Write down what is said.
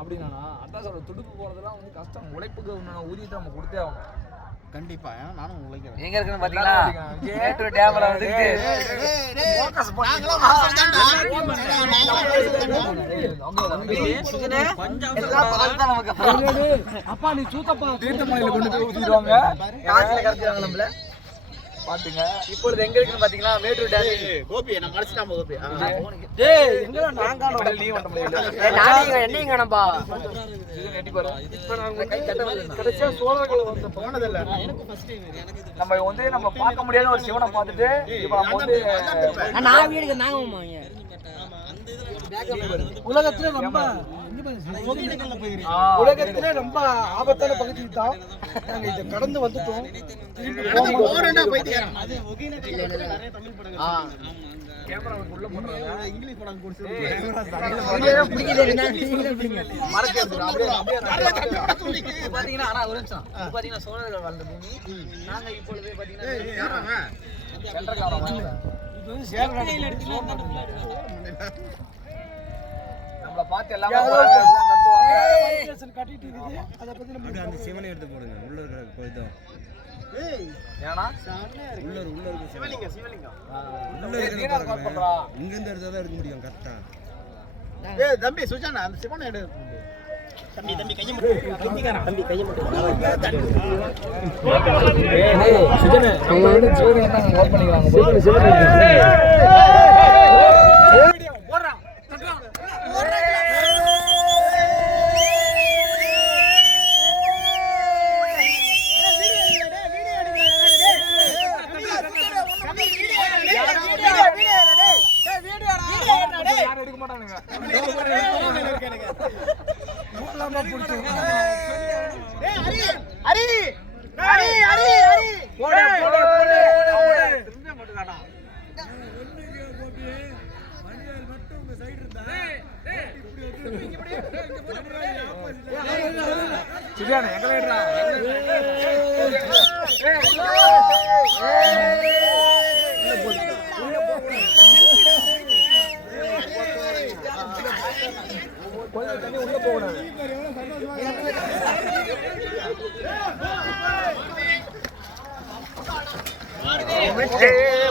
அப்படின்னா அதான் சொல்ற துடுப்பு போறதெல்லாம் வந்து கஷ்டம். உழைப்புக்கு ஊதியத்தை நம்ம கொடுத்தே ஆகணும். கண்டிப்பா நானும் உழைக்கிறேன். எங்க இருக்குன்னு பாத்தீங்களா? மேட்டூர் டேம்ல வந்துட்டு ஃபோக்கஸ் பண்ணி அப்பா நீ சூத்தப்பா தீர்த்தமலையில கொண்டு போய் ஊத்திடுவாங்க. காசுல கரைச்சாங்க நம்மள பாத்துங்க. இப்பொழுது எங்க இருக்குன்னு பாத்தீங்களா? மேட்டூர் டேம். கோபி நான் மறைச்சிட்டாம கோபி. டேய் எங்கடா நான் காணோம். நீ வந்த முடியல. நானே என்னையும் காணப்பா. இது நெட்டி பாரு. இப்ப நான் கை கட்ட வரேன். கடைசியா சோழர்கள் வந்து போனது இல்ல. எனக்கு ஃபர்ஸ்ட் டைம். எனக்கு நம்ம வந்து நம்ம பார்க்க முடியாத ஒரு சிவனை பார்த்துட்டு இப்ப நம்ம வந்து நான் வீடுக்கு நாங்க போவாங்க. உலகத்திலே ரொம்ப ஆபத்தான பகுதி தான். நாங்க இத கடந்து வந்துட்டோம். கேமரா உள்ள போடுறாங்க. இங்கிலீஷ் படம் கோர்ஸ் பாத்தீங்கன்னா ஆனா ஒரு நிமிஷம் பாத்தீங்கன்னா சோழர்கள் வாழ்ந்த பூமி. நாங்க இப்பொழுது பாத்தீங்கன்னா இது வந்து சேரநாடு நம்மள பார்த்து எல்லாம் கட்டிட்டு இருக்குது. அத பத்தி நம்ம அந்த சிவனை எடுத்து போடுங்க. உள்ள இருக்கிற கோயிலும் ஏனா உள்ள இருக்கு சிவலிங்கம். உள்ள இருக்கிற கால் பண்றா. இங்க இருந்து எடுத்தா தான் எடுக்க முடியும் கரெக்ட்டா. ஏய் தம்பி சுஜானா அந்த சிவனை எடு. தம்பி கைய மட்டும் தம்பி கைய மட்டும். ஏய் சுஜானா நம்ம வந்து ஜோடி என்ன நோட் பண்ணிக்கலாங்க. சிவனை போறா